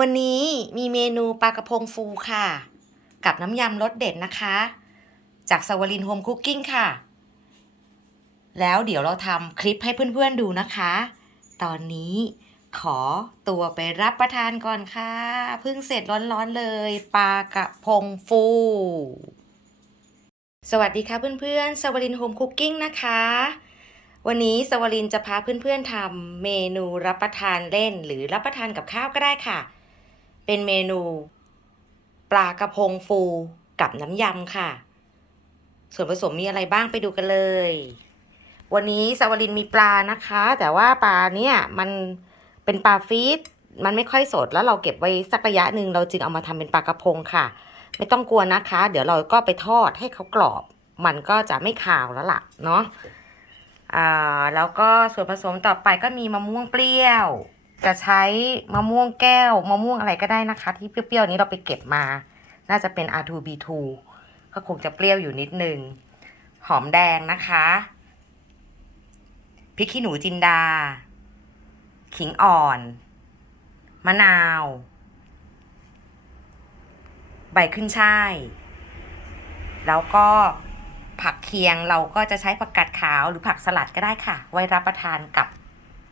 วันนี้มีเมนูปลากระพงฟูค่ะ กับน้ำยำรสเด็ดนะคะ จากสวรินโฮมคุกกิ้งค่ะ แล้วเดี๋ยวเราทำคลิปให้เพื่อนๆดูนะคะ ตอนนี้ขอตัวไปรับประทานก่อนค่ะเพิ่งเสร็จร้อนๆเลยปลากระพงฟู สวัสดีค่ะเพื่อนๆสวรินโฮมคุกกิ้งนะคะวันนี้สวรินจะพาเพื่อนๆทำเมนูรับประทานเล่น หรือรับประทานกับข้าวก็ได้ค่ะ เป็นเมนู ปลากระพงฟูกับน้ำยำค่ะ ส่วนผสมมีอะไรบ้างไปดูกันเลย วันนี้สวรินมีปลานะคะ แต่ว่าปลาเนี่ยมันเป็นปลาฟีดมันไม่ค่อยสดแล้วเราเก็บไว้สักระยะหนึ่งเราจึงเอามาทำเป็นปลากระพงค่ะ ไม่ต้องกลัวนะคะ เดี๋ยวเราก็ไปทอดให้เขากรอบ มันก็จะไม่คาวแล้วล่ะเนาะอ่าแล้วก็ส่วนผสมต่อไปก็มีมะม่วงเปรี้ยว จะใช้มะม่วงแก้วมะม่วงอะไรก็ได้นะคะ ที่เปรี้ยวๆนี้เราไปเก็บมา น่าจะเป็น R2B2 ก็คงจะเปรี้ยวอยู่นิดนึง หอมแดงนะคะพริกขี้หนูจินดา ขิงอ่อน มะนาว ใบขึ้นช่าย แล้วก็ผักเคียงเราก็จะใช้ผักกาดขาวหรือผักสลัดก็ได้ค่ะ ไว้รับประทานกับ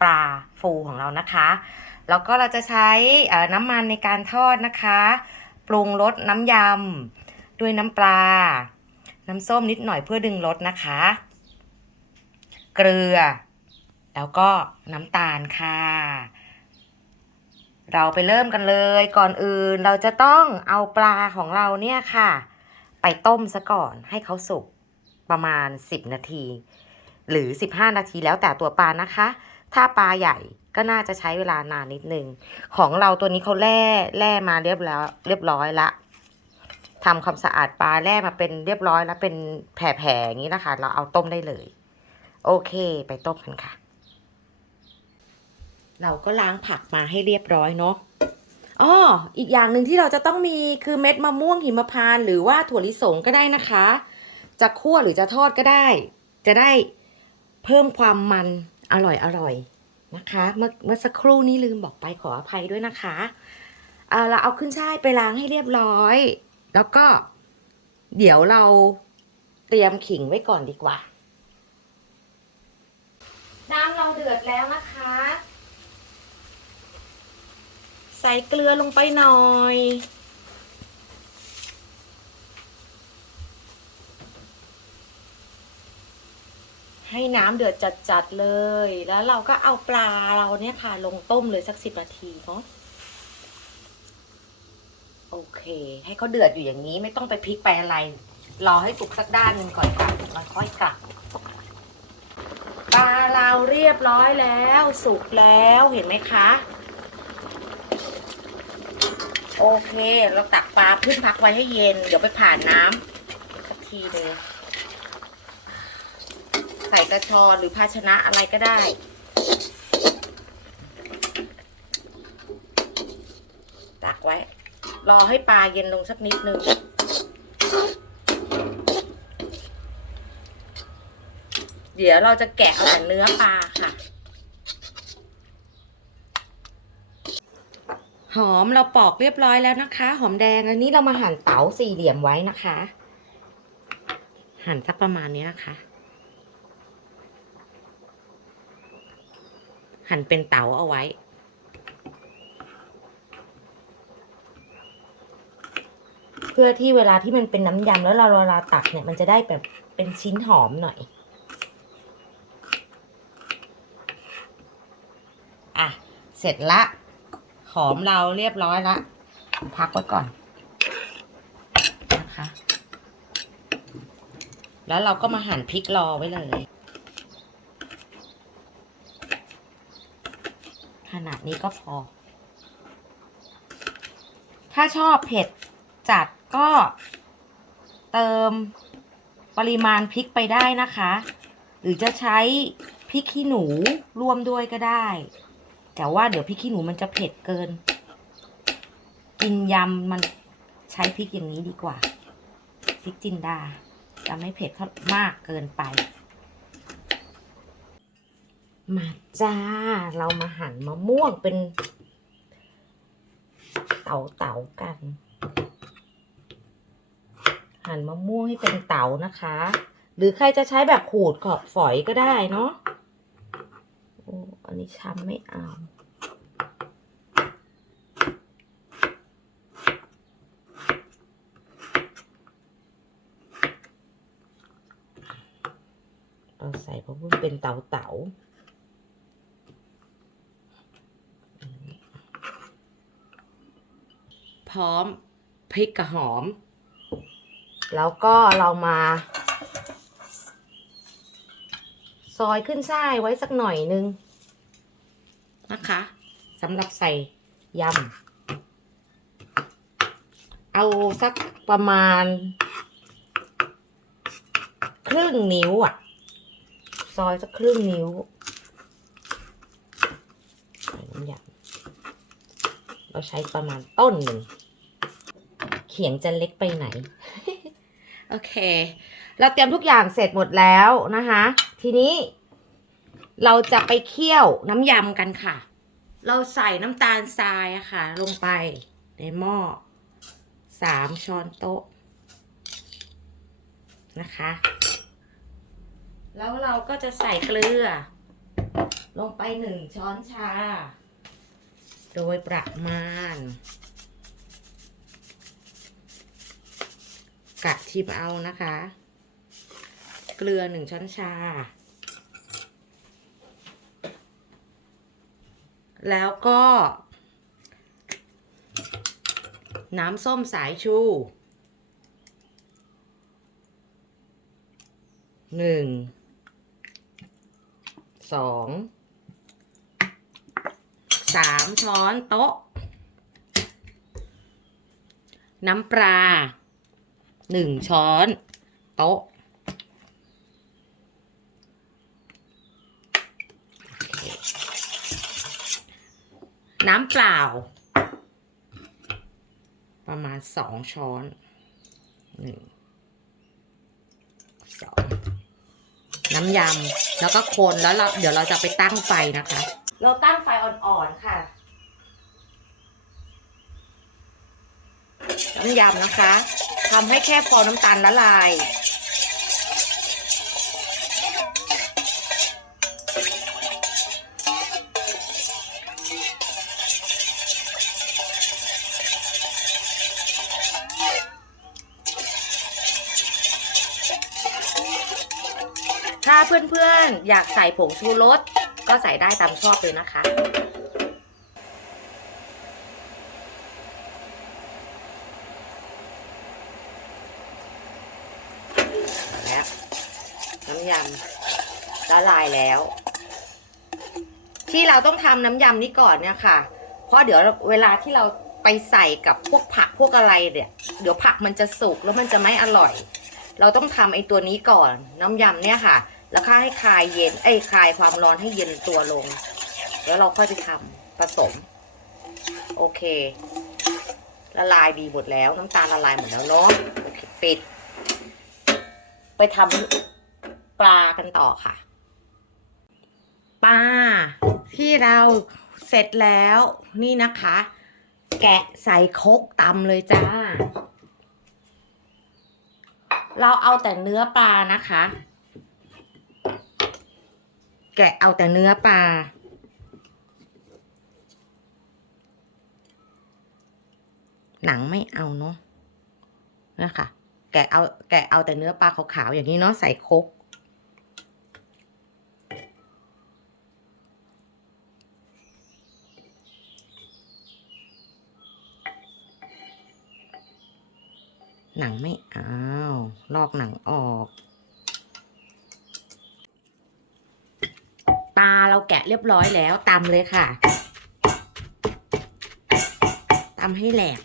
ปลาฟูของเรานะคะ แล้วก็เราจะใช้น้ำมันในการทอดนะคะ ปรุงรสน้ำยำด้วยน้ำปลา น้ำส้มนิดหน่อยเพื่อดึงรสนะคะ เกลือ แล้วก็น้ำตาลค่ะ เราไปเริ่มกันเลยก่อนอื่นเราจะต้องเอาปลาของเราเนี่ยค่ะ ไปต้มซะก่อนให้เขาสุกประมาณ 10 นาที หรือ 15 นาทีแล้วแต่ตัวปลานะคะ ถ้าปลาใหญ่ก็น่าจะใช้เวลานานนิดนึง ของเราตัวนี้เขาแล่แล่มาเรียบแล้ว เรียบร้อยละทำความสะอาดปลาแล่มาเป็นเรียบร้อยแล้วเป็นแผ่ๆอย่างนี้นะคะ เราเอาต้มได้เลย โอเคไปต้มกันค่ะ เราก็ล้างผักมาให้เรียบร้อยเนาะอ้ออีกอย่างหนึ่งที่เราจะต้องมีคือเม็ดมะม่วงหิมพานต์หรือว่าถั่วลิสงก็ได้นะคะ จะคั่วหรือจะทอดก็ได้ จะได้เพิ่มความมัน อร่อยอร่อยนะคะ เมื่อเมื่อสักครู่นี้ลืมบอกไปขออภัยด้วยนะคะเเราเอาขึ้นช่ายไปล้างให้เรียบร้อย แล้วก็เดี๋ยวเราเตรียมขิงไว้ก่อนดีกว่า น้ำเราเดือดแล้วนะคะ ใส่เกลือลงไปหน่อย ให้น้ำเดือดจัดๆเลย แล้วเราก็เอาปลาเราเนี่ยค่ะ ลงต้มเลยสักสิบนาทีเนาะ โอเค ให้เขาเดือดอยู่อย่างนี้ไม่ต้องไปพลิกไปอะไร รอให้สุกสักด้านหนึ่งก่อนก่อนแล้วค่อยกลับ ปลาเราเรียบร้อยแล้ว สุกแล้วเห็นไหมคะ โอเค เราตักปลาขึ้นพักไว้ให้เย็น เดี๋ยวไปผ่านน้ำสักทีเลย ใส่กระชอนหรือภาชนะอะไรก็ได้ ตักไว้ รอให้ปลาเย็นลงสักนิดนึงเดี๋ยวเราจะแกะเอาแต่เนื้อปลาค่ะ หอมเราปอกเรียบร้อยแล้วนะคะ หอมแดงอันนี้เรามาหั่นเต๋าสี่เหลี่ยมไว้นะคะ หั่นสักประมาณนี้นะคะ หั่นเป็นเต๋าเอาไว้ เพื่อที่เวลาที่มันเป็นน้ำยำแล้วเราเวลาตักเนี่ยมันจะได้แบบเป็นชิ้นหอมหน่อย อะ เสร็จละ หอมเราเรียบร้อยละ พักไว้ก่อนนะคะ แล้วเราก็มาหั่นพริกรอไว้เลย ขนาดนี้ก็พอ ถ้าชอบเผ็ดจัดก็เติมปริมาณพริกไปได้นะคะ หรือจะใช้พริกขี้หนูร่วมด้วยก็ได้ แต่ว่าเดี๋ยวพริกขี้หนูมันจะเผ็ดเกิน กินยำมันใช้พริกอย่างนี้ดีกว่าพริกจินดาจะไม่เผ็ดมากเกินไป มาจ้า เรามาหั่นมะม่วงเป็น เต๋าเต๋าๆกัน หั่นมะม่วงให้เป็นเต๋านะคะ หรือใครจะใช้แบบขูดขอบฝอยก็ได้เนาะโอ้อันนี้ช้ำไม่เอาเราใส่เพราะว่าเป็นเต๋าเต๋าๆ พร้อมพริกกับหอม แล้วก็เรามา ซอยขึ้นช่ายไว้สักหน่อยนึงนะคะสำหรับใส่ยำ เอาสักประมาณ ครึ่งนิ้วอะซอยสักครึ่งนิ้วใส่น้ำยำเราใช้ประมาณต้นหนึ่ง เขียงจะเล็กไปไหน โอเค เราเตรียมทุกอย่างเสร็จหมดแล้วนะคะ ทีนี้เราจะไปเคี่ยวน้ำยำกันค่ะ เราใส่น้ำตาลทรายอะค่ะ ลงไปในหม้อสามช้อนโต๊ะนะคะ แล้วเราก็จะใส่เกลือ ลงไปหนึ่งช้อนชา โดยประมาณ กัดชิมเอานะคะ เกลือหนึ่งช้อนชา แล้วก็ น้ำส้มสายชูหนึ่งสองสามช้อนโต๊ะ น้ำปลา หนึ่งช้อนโต๊ะน้ำเปล่า ประมาณสองช้อนหนึ่งสองน้ำยำแล้วก็คนแล้วเราเดี๋ยวเราจะไปตั้งไฟนะคะ เราตั้งไฟอ่อนๆค่ะ น้ำยำนะคะ ทำให้แค่พอน้ำตาลละลายถ้าเพื่อนๆ อยากใส่ผงชูรสก็ใส่ได้ตามชอบเลยนะคะ แล้วน้ำ ยำละลายแล้ว ที่เราต้องทำน้ำยำนี้ก่อนเนี่ยค่ะ เพราะเดี๋ยวเวลาที่เราไปใส่กับพวกผักพวกอะไรเนี่ย เดี๋ยวผักมันจะสุกแล้วมันจะไม่อร่อย เราต้องทำไอ้ตัวนี้ก่อน น้ำยำเนี่ยค่ะ แล้วค่าให้คลายเย็นเอ้คลายความร้อนให้เย็นตัวลง แล้วเราค่อยไปทำผสม โอเค ละลายดีหมดแล้ว น้ำตาลละลายหมดแล้วเนาะปิด ไปทำ ปลากันต่อค่ะ ปลาที่เราเสร็จแล้วนี่นะคะ แกะใส่คกตำเลยจ้า เราเอาแต่เนื้อปลานะคะ แกะเอาแต่เนื้อปลาหนังไม่เอาเนาะนะคะแกะเอาแกะเอาแต่เนื้อปลาขาวๆอย่างนี้เนาะใส่คก หนังไม่เอาลอกหนังออก ตาเราแกะเรียบร้อยแล้วตำเลยค่ะตำให้แหลก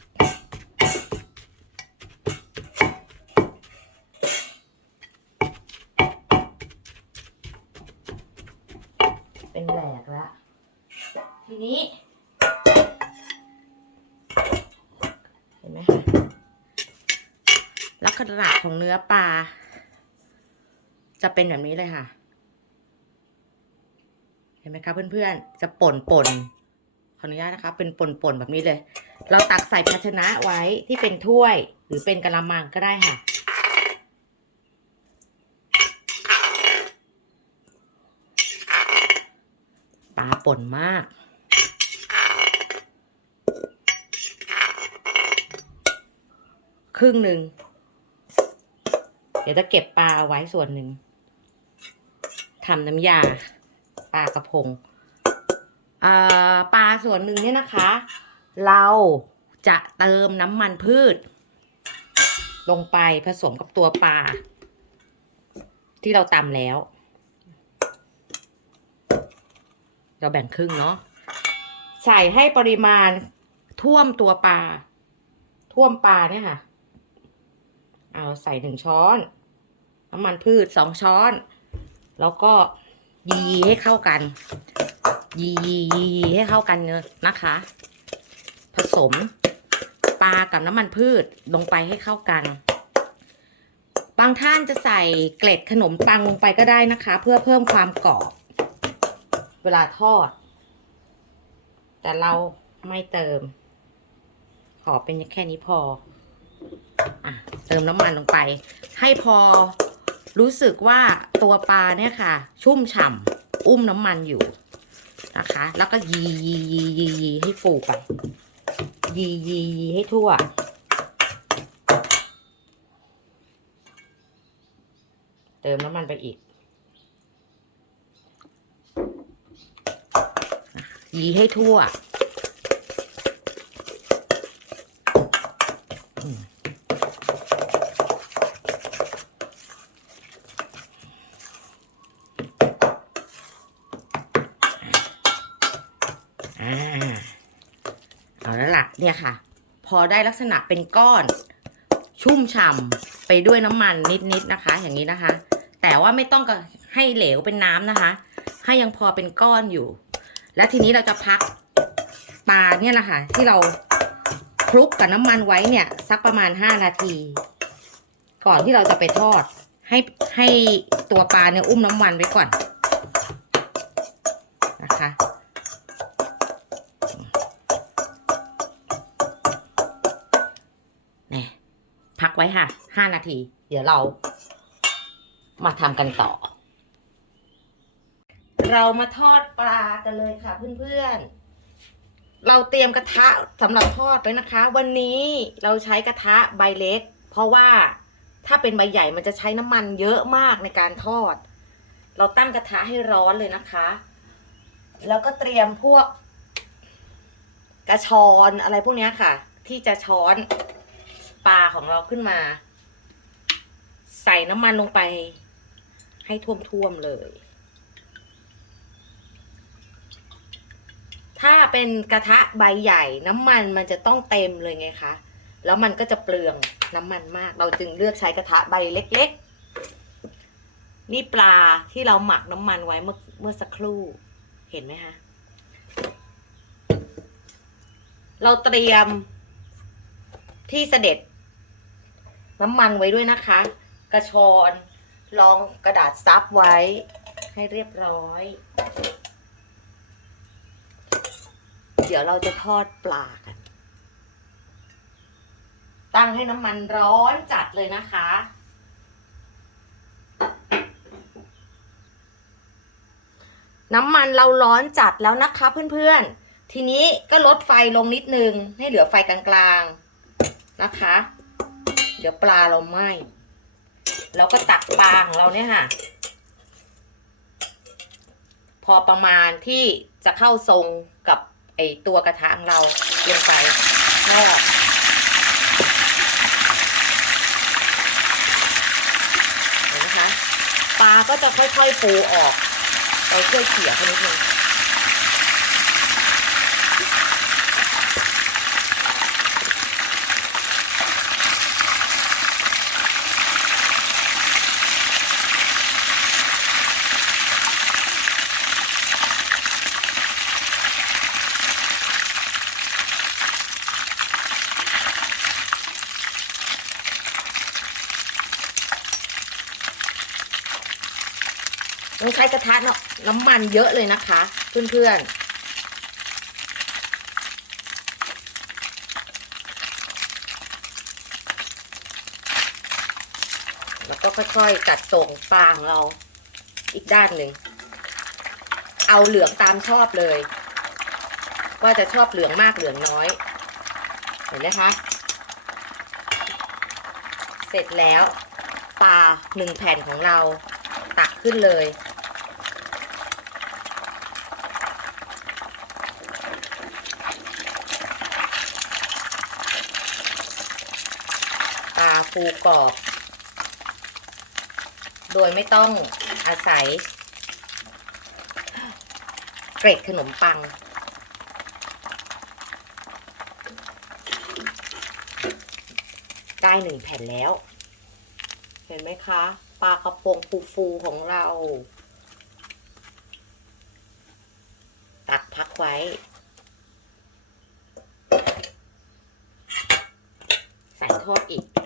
เป็นแหลกแล้ว ทีนี้ เห็นไหมคะ ลักษณะของเนื้อปลา จะเป็นแบบนี้เลยค่ะ เห็นไหมคะเพื่อนๆ จะป่นป่นขออนุญาตนะคะ เป็นป่นๆแบบนี้เลย เราตักใส่ภาชนะไว้ที่เป็นถ้วยหรือเป็นกะละมังก็ได้ค่ะปลาป่นมากครึ่งหนึ่ง เดี๋ยวจะเก็บปลาไว้ส่วนหนึ่ง ทำน้ำยาปลากระพงอ่าปลาส่วนหนึ่งเนี่ยนะคะ เราจะเติมน้ำมันพืช ลงไปผสมกับตัวปลา ที่เราตำแล้ว เราแบ่งครึ่งเนาะใส่ให้ปริมาณท่วมตัวปลา ท่วมปลาเนี่ยค่ะ เอาใส่หนึ่งช้อน น้ำมันพืชสองช้อน แล้วก็ยีให้เข้ากัน ยียียียีให้เข้ากันเนอะนะคะ ผสมปลากับน้ำมันพืชลงไปให้เข้ากัน บางท่านจะใส่เกล็ดขนมปังลงไปก็ได้นะคะ เพื่อเพิ่มความกรอบ เวลาทอด แต่เราไม่เติม ขอเป็นแค่นี้พออเติมน้ำมันลงไป ให้พอ รู้สึกว่าตัวปลาเนี่ยค่ะ ชุ่มฉ่ำอุ้มน้ำมันอยู่นะคะ แล้วก็ยียียียียีให้ฟูไปยียียีให้ทั่ว เติมน้ำมันไปอีก ยีให้ทั่วอืมอ่า เนี่ยค่ะ พอได้ลักษณะเป็นก้อน ชุ่มฉ่ำไปด้วยน้ำมันนิดๆนะคะ อย่างนี้นะคะ แต่ว่าไม่ต้องให้เหลวเป็นน้ำนะคะ ให้ยังพอเป็นก้อนอยู่ และทีนี้เราจะพักปลาเนี่ยแหละค่ะ ที่เราคลุกกับน้ำมันไว้เนี่ย สักประมาณห้านาที ก่อนที่เราจะไปทอด ให้ให้ตัวปลาเนี่ยอุ้มน้ำมันไว้ก่อน ไว้ค่ะห้านาที เดี๋ยวเรามาทำกันต่อ เรามาทอดปลากันเลยค่ะเพื่อนๆ เราเตรียมกระทะสำหรับทอดไปนะคะ วันนี้เราใช้กระทะใบเล็ก เพราะว่าถ้าเป็นใบใหญ่มันจะใช้น้ำมันเยอะมากในการทอด เราตั้งกระทะให้ร้อนเลยนะคะ แล้วก็เตรียมพวก กระชอนอะไรพวกนี้ค่ะ ที่จะช้อน ปลาของเราขึ้นมา ใส่น้ำมันลงไป ให้ท่วมๆเลย ถ้าเป็นกระทะใบใหญ่น้ำมันมันจะต้องเต็มเลยไงคะ แล้วมันก็จะเปลืองน้ำมันมาก เราจึงเลือกใช้กระทะใบเล็ก ๆ นี่ปลาที่เราหมักน้ำมันไว้เมื่อเมื่อสักครู่ เห็นไหมคะ เราเตรียม ที่เสด็จ น้ำมันไว้ด้วยนะคะ กระชอนรองกระดาษซับไว้ ให้เรียบร้อย เดี๋ยวเราจะทอดปลากัน ตั้งให้น้ำมันร้อนจัดเลยนะคะน้ำมันเราร้อนจัดแล้วนะคะเพื่อนๆ ทีนี้ก็ลดไฟลงนิดนึง ให้เหลือไฟกลางๆ นะคะ เดี๋ยวปลาเราไหม้แล้วก็ตักปลาของเราเนี่ยค่ะ พอประมาณที่จะเข้าทรงกับไอตัวกระทะของเราลงไปทอดเห็นไหมคะปลาก็จะค่อยๆปูออก เราช่วยเขี่ยเขานิดนึง ใช้กระทะเนาะน้ำมันเยอะเลยนะคะ เพื่อนๆแล้วก็ค่อยๆจัดส่งปลาของเราอีกด้านหนึ่ง เอาเหลืองตามชอบเลย ว่าจะชอบเหลืองมากเหลืองน้อย เห็นไหมคะ เสร็จแล้วปลาหนึ่งแผ่นของเราตักขึ้นเลย ฟูกรอบ โดยไม่ต้องอาศัย เกร็ดขนมปัง ได้หนึ่งแผ่นแล้ว เห็นไหมคะปลากระพงฟูๆของเรา ตักพักไว้ใส่ทอดอีก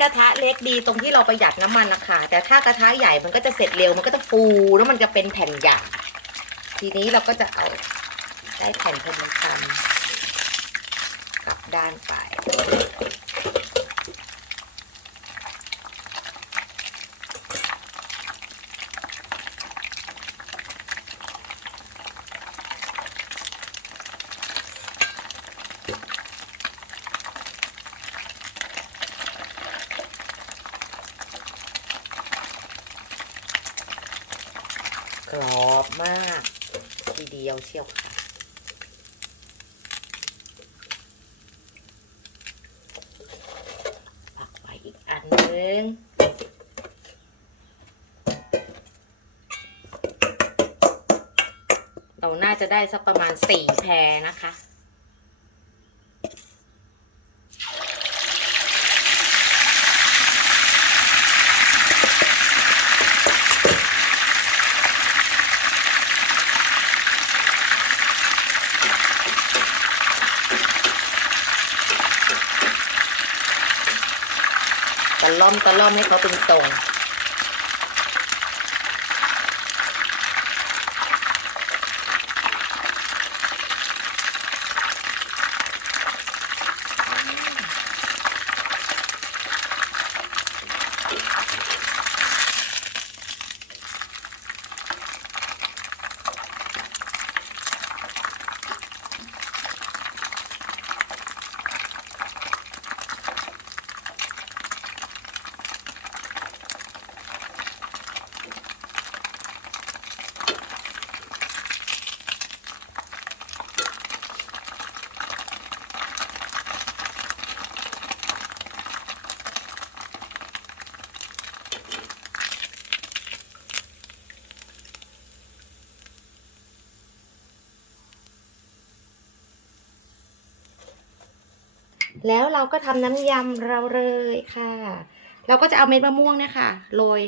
กระทะเล็กดีตรงที่เราประหยัดน้ำมันนะคะ แต่ถ้ากระทะใหญ่มันก็จะเสร็จเร็วมันก็จะฟูแล้วมันจะเป็นแผ่นใหญ่ทีนี้เราก็จะเอาได้แผ่นพอดีคำกลับด้านไป กรอบมาก ทีเดียวเชียวค่ะ ปักไว้อีกอันนึงเราน่าจะได้สักประมาณสี่แพรนะคะ ล่อมตะล่อมให้เขาเป็นทรง แล้วเราก็ทำน้ำยำเราเลยค่ะ เราก็จะเอาเม็ดมะม่วงเนี่ยค่ะโรย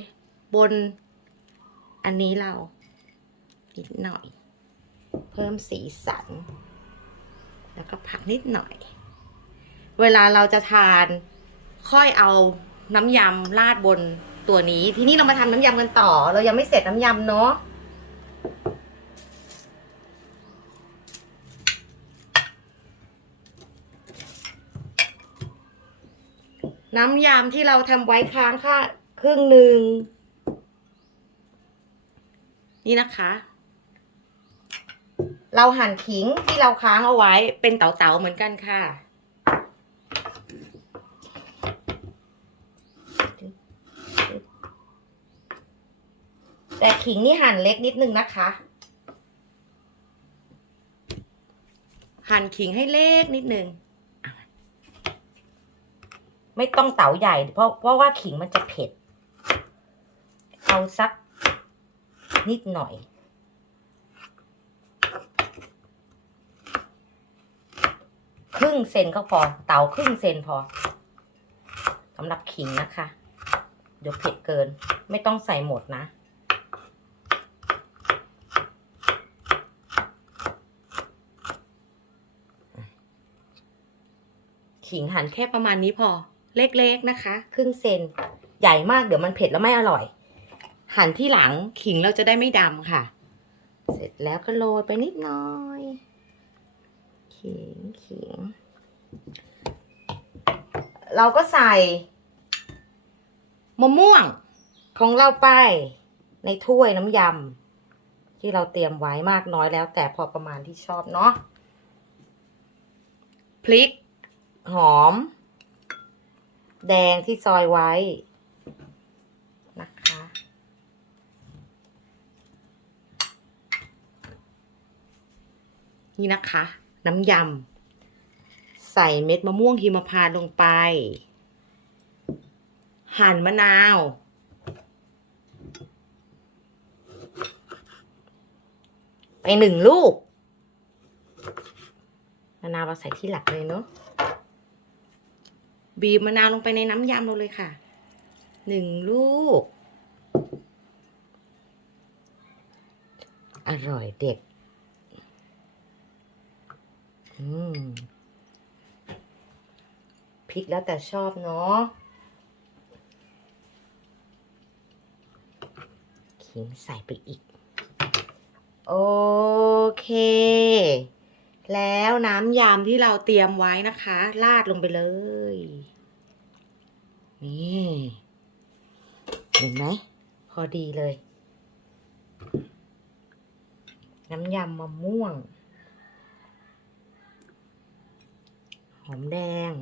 บนอันนี้เรานิดหน่อย เพิ่มสีสัน แล้วก็ผักนิดหน่อย เวลาเราจะทานค่อยเอาน้ำยำราดบนตัวนี้ ทีนี้เรามาทำน้ำยำกันต่อ เรายังไม่เสร็จน้ำยำเนาะ น้ำยำที่เราทำไว้ค้างค่ะครึ่งหนึ่ง นี่นะคะ เราหั่นขิงที่เราค้างเอาไว้เป็นเต๋าๆเหมือนกันค่ะแต่ขิงนี่หั่นเล็กนิดนึงนะคะ หั่นขิงให้เล็กนิดนึง ไม่ต้องเต๋าใหญ่ เพราะเพราะว่าขิงมันจะเผ็ด เอาสักนิดหน่อย ครึ่งเซนก็พอ เต๋าครึ่งเซนพอสำหรับขิงนะคะ เดี๋ยวเผ็ดเกิน ไม่ต้องใส่หมดนะขิงหั่นแค่ประมาณนี้พอ เล็กๆนะคะ ครึ่งเซนใหญ่มากเดี๋ยวมันเผ็ดแล้วไม่อร่อย หั่นที่หลังขิงเราจะได้ไม่ดำค่ะ เสร็จแล้วก็โรยไปนิดหน่อย ขิงขิง เราก็ใส่มะม่วงของเราไปในถ้วยน้ำยำที่เราเตรียมไว้มากน้อยแล้ว แต่พอประมาณที่ชอบเนาะพริก หอม แดงที่ซอยไว้นะคะ นี่นะคะ น้ำยำใส่เม็ดมะม่วงหิมพานต์ลงไป หั่นมะนาวไปหนึ่งลูกมะนาวเราใส่ที่หลักเลยเนาะ บีบมะนาวลงไปในน้ำยำเราเลยค่ะ หนึ่งลูก อร่อยเด็ดอืมพริกแล้วแต่ชอบเนาะขิงใส่ไปอีก โอเค แล้วน้ำยำที่เราเตรียมไว้นะคะราดลงไปเลย นี่ เห็นไหม พอดีเลย น้ำยำมะม่วง หอมแดง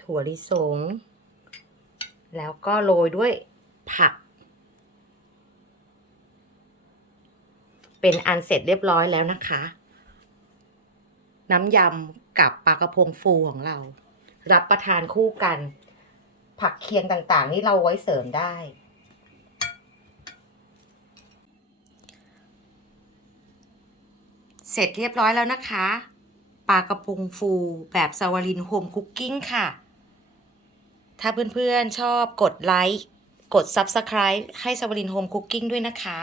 ถั่วลิสง แล้วก็โรยด้วยผัก เป็นอันเสร็จเรียบร้อยแล้วนะคะ น้ำยำกับปลากระพงฟูของเรา รับประทานคู่กัน ผักเคียงต่างๆ นี่เราไว้เสริมได้ เสร็จเรียบร้อยแล้วนะคะปลากระพงฟูแบบสวารินโฮมคุกกิ้งค่ะ ถ้าเพื่อนๆชอบกดไลค์กด Subscribe ให้สวารินโฮมคุกกิ้งด้วยนะคะ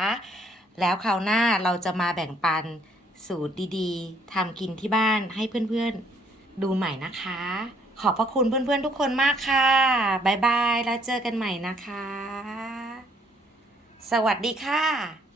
แล้วคราวหน้าเราจะมาแบ่งปัน สูตรดีๆทำกินที่บ้านให้เพื่อนๆ ดูใหม่นะคะ ขอบพระคุณเพื่อนๆทุกคนมากค่ะ บ๊ายบาย แล้วเจอกันใหม่นะคะ สวัสดีค่ะ